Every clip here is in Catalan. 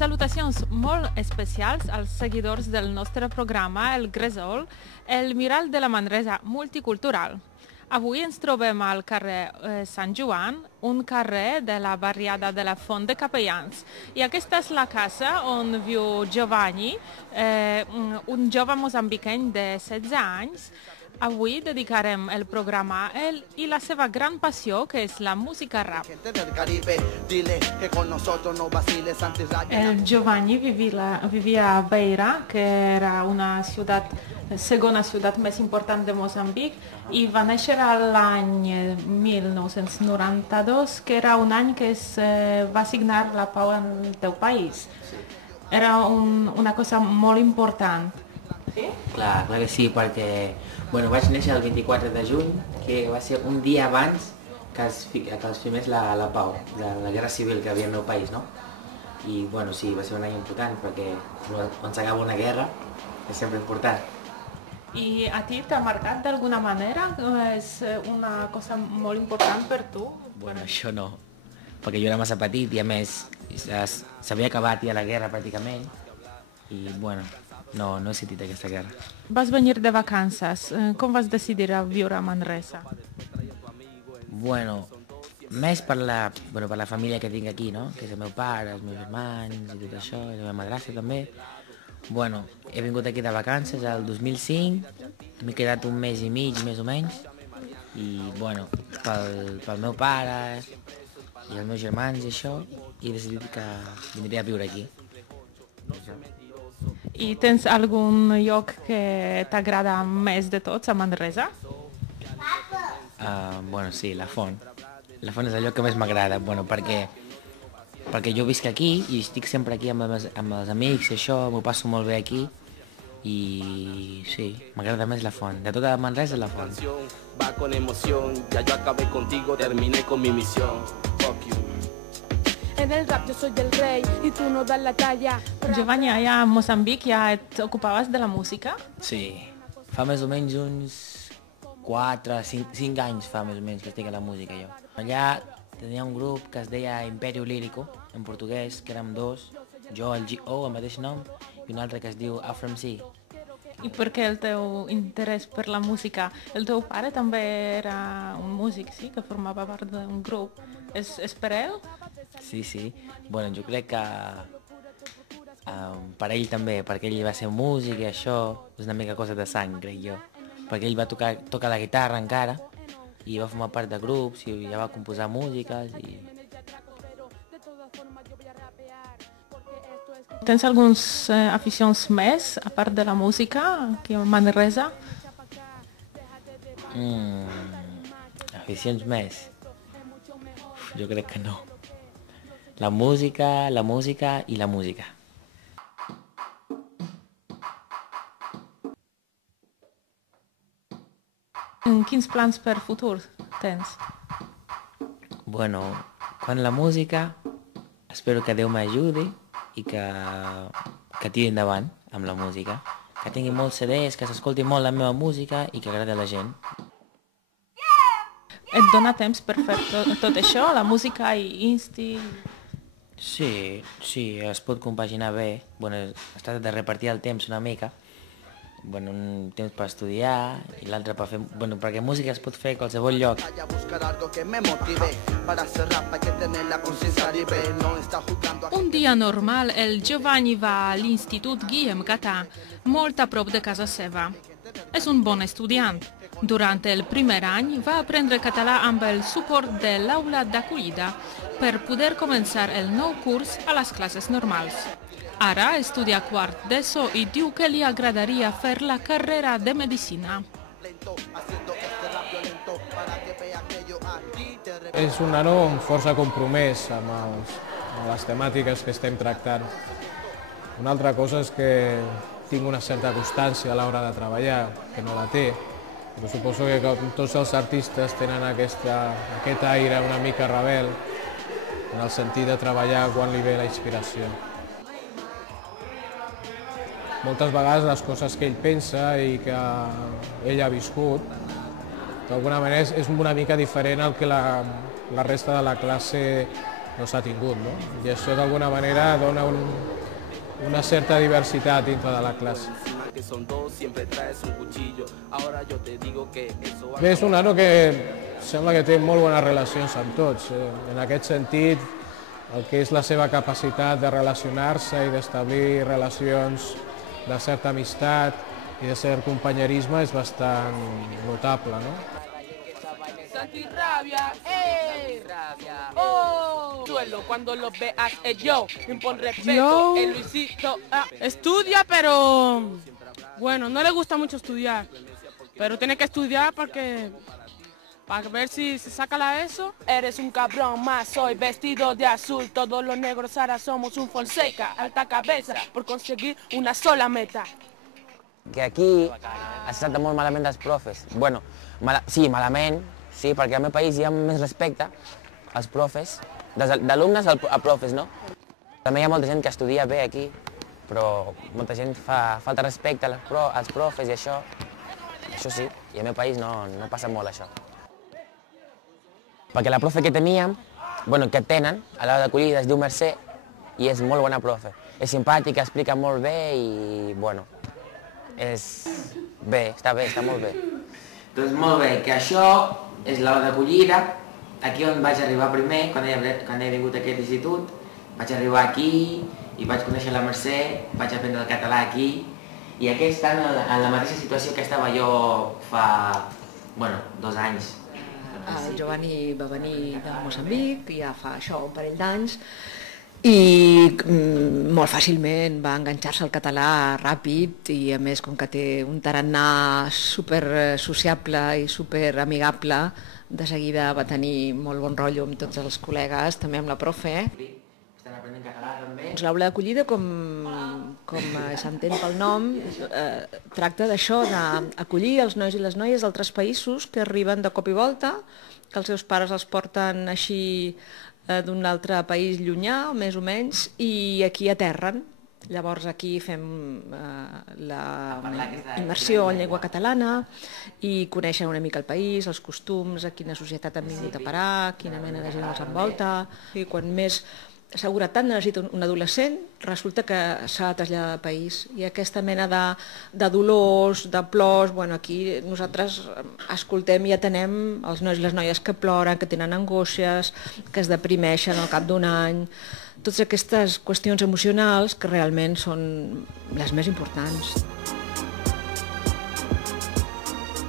Salutacions molt especials als seguidors del nostre programa El Gresol, el Miral de la Manresa multicultural. Avui ens trobem al carrer Sant Joan, un carrer de la barriada de la Font de Capellans. I aquesta és la casa on viu Giovanni, un jove mozambicany de 16 anys. Avui dedicarem el programa a ell i la seva gran passió, que és la música rap. El Giovanni vivia a Beira, que era una segona ciutat més important de Moçambic, i va néixer l'any 1992, que era un any que es va signar la pau en el teu país. Era una cosa molt important. Sí? Clar que sí, perquè vaig néixer el 24 de juny, que va ser un dia abans que es firmés la pau, de la guerra civil que hi havia al meu país, no? I sí, va ser un any important, perquè quan s'acaba una guerra és sempre important. I a ti t'ha marcat d'alguna manera? És una cosa molt important per tu? Això no, perquè jo era massa petit i a més s'havia acabat ja la guerra pràcticament i no he sentit aquesta guerra. Vas venir de vacances. Com vas decidir a viure a Manresa? Més per la família que tinc aquí, no? Que és el meu pare, els meus germans i tot això, i la meva madrastra també. He vingut aquí de vacances el 2005, m'he quedat un mes i mig, més o menys, i pel meu pare i els meus germans i això, he decidit que vindria a viure aquí. I tens algun lloc que t'agrada més de tots a Manresa? Sí, la Font. La Font és el lloc que més m'agrada, perquè jo visc aquí i estic sempre aquí amb els amics i això, m'ho passo molt bé aquí i sí, m'agrada més la Font. De tota Manresa és la Font. Va con emoción, ya yo acabé contigo, terminé con mi misión. Fuck you. En el rap yo soy el rey y tú no das la talla. Giovanni, allà a Moçambic ja t'ocupaves de la música? Sí, fa més o menys uns 5 anys fa més o menys que estic a la música jo. Allà tenia un grup que es deia Imperio Lírico, en portuguès, que érem dos, jo, el G.O., el mateix nom, i un altre que es diu Afro MC. I per què el teu interès per la música? El teu pare també era un músic, sí? Que formava part d'un grup. És per ell? Sí. Jo crec que per ell també, perquè ell va ser músic i això és una mica cosa de sang, crec jo. Perquè ell va tocar la guitarra encara i va formar part de grups i ja va composar músiques i... Tens algunes aficions més, a part de la música, aquí a Manresa? Aficions més? Jo crec que no. La música i la música. Quins plans per futur tens? Quan la música, espero que Déu m'ajudi i que tiri endavant amb la música. Que tingui molts CDs, que s'escolti molt la meva música i que agradi a la gent. Et dona temps per fer tot això, la música i Insti? Sí, es pot compaginar bé. Es tracta de repartir el temps una mica. Un temps per estudiar i l'altre per fer... perquè música es pot fer a qualsevol lloc. Un dia normal, el Giovanni va a l'Institut Guillem Catà, molt a prop de casa seva. És un bon estudiant. Durant el primer any va aprendre català amb el suport de l'aula d'acollida per poder començar el nou curs a les classes normals. Ara estudia quart d'ESO i diu que li agradaria fer la carrera de medicina. És un nano força compromès amb les temàtiques que estem tractant. Una altra cosa és que tinc una certa constància a l'hora de treballar, que no la té. Però suposo que com tots els artistes tenen aquest aire una mica rebel en el sentit de treballar quan li ve la inspiració. Moltes vegades les coses que ell pensa i que ell ha viscut, d'alguna manera és una mica diferent al que la resta de la classe no s'ha tingut, no? I això d'alguna manera dona una certa diversitat dintre de la classe. Bé, és un nano que sembla que té molt bones relacions amb tots. En aquest sentit, el que és la seva capacitat de relacionar-se i d'establir relacions de certa amistat i de cert companyerisme és bastant notable, no? Santi Rabia, oh, suelo cuando lo veas, yo, impon respeto, el Luisito. Estudia, pero bueno, no le gusta mucho estudiar, pero tiene que estudiar para ver si se saca la ESO. Eres un cabrón más, soy vestido de azul, todos los negros ahora somos un Fonseca, alta cabeza, por conseguir una sola meta. Que aquí es tracta molt malament dels profes. Bueno, sí, malament, sí, perquè al meu país hi ha més respecte als profes, d'alumnes a profes, no? També hi ha molta gent que estudia bé aquí, però molta gent fa falta respecte als profes i això sí, i al meu país no passa molt això. Perquè la profe que teníem, bueno, que tenen a l'hora d'acollida es diu Mercè i és molt bona profe. És simpàtica, explica molt bé i, bueno, està molt bé. Doncs molt bé, que això és l'hora d'acollida, aquí on vaig arribar primer, quan he vingut a aquest institut, vaig arribar aquí i vaig conèixer la Mercè, vaig aprendre el català aquí, i aquests estan en la mateixa situació que estava jo fa, 2 anys. El Giovanni va venir de Moçambic ja fa un parell d'anys i molt fàcilment va enganxar-se al català ràpid i a més com que té un tarannà super sociable i super amigable, de seguida va tenir molt bon rotllo amb tots els col·legues, també amb la profe. Estan aprenent català també. L'aula d'acollida, com s'entén pel nom, tracta d'això, d'acollir els nois i les noies d'altres països que arriben de cop i volta, que els seus pares els porten així d'un altre país llunyà, més o menys, i aquí aterren. Llavors aquí fem la immersió en llengua catalana i coneixen una mica el país, els costums, a quina societat han vingut a parar, quina mena de gent els envolta. I quan més seguretat necessita un adolescent, resulta que s'ha de traslladar de país. I aquesta mena de dolors, de plors, aquí nosaltres escoltem i atenem els nois i les noies que ploren, que tenen angoixes, que es deprimeixen al cap d'un any, totes aquestes qüestions emocionals que realment són les més importants.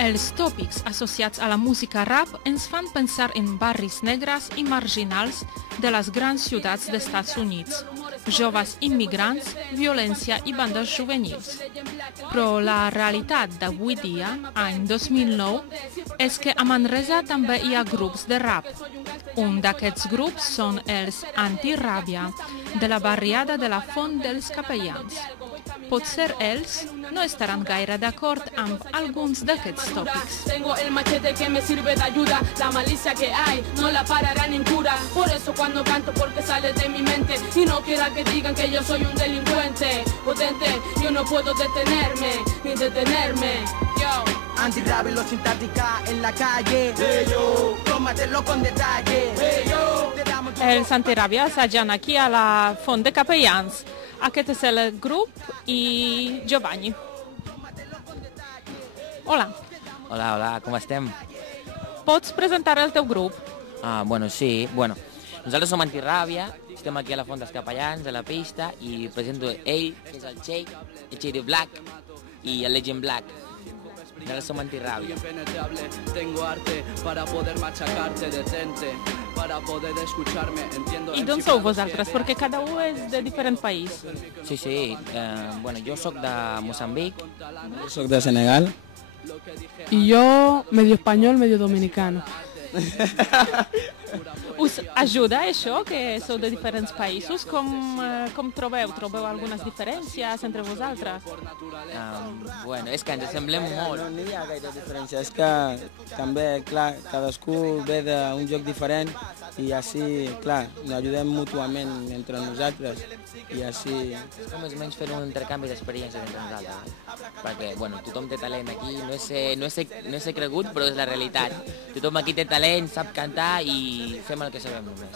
Els tòpics associats a la música rap ens fan pensar en barris negres i marginals de les grans ciutats dels Estats Units, joves immigrants, violència i bandes juvenils. Però la realitat d'avui dia, any 2009, és que a Manresa també hi ha grups de rap. Un d'aquests grups són els Antiràbia, de la barriada de la Font dels Capellans. Potser ells no estaran gaire d'acord amb alguns d'aquests tòpics. Tengo el machete que me sirve de ayuda, la malicia que hay no la pararán en cura. Por eso cuando canto porque sale de mi mente y no quiera que digan que yo soy un delincuente potente, yo no puedo detenerme ni detenerme. Antirrábilo sin táctica en la calle, hey, yo, tómatelo con detalle, hey, yo. Els Antiràbia assagen aquí a la Font de Capellans. Aquest és el grup i Giovanni. Hola. Hola, com estem? Pots presentar el teu grup? Sí. Nosaltres som Antiràbia, estem aquí a la Font dels Capellans, a la pista, i presento ell, que és el Shake, el Shady Black i el Legend Black. Nosaltres som Antiràbia. Tengo arte para poder machacarte, detente, para poder escucharme, entiendo. I d'on sou vosaltres? Perquè cada un és de diferent país. Sí. Jo sóc de Moçambic. Jo sóc de Senegal. Y yo medio español, medio dominicano. Us ajuda això, que sou de diferents països? Com trobeu? Trobeu algunes diferències entre vosaltres? És que ens assemblem molt. No hi ha gaire diferència, és que també, clar, cadascú ve d'un lloc diferent i així, clar, ens ajudem mútuament entre nosaltres i així... Com més o menys fer un intercanvi d'experiències entre nosaltres, perquè, tothom té talent aquí, no és ser cregut, però és la realitat. Tothom aquí té talent, sap cantar i fem el que sabem només.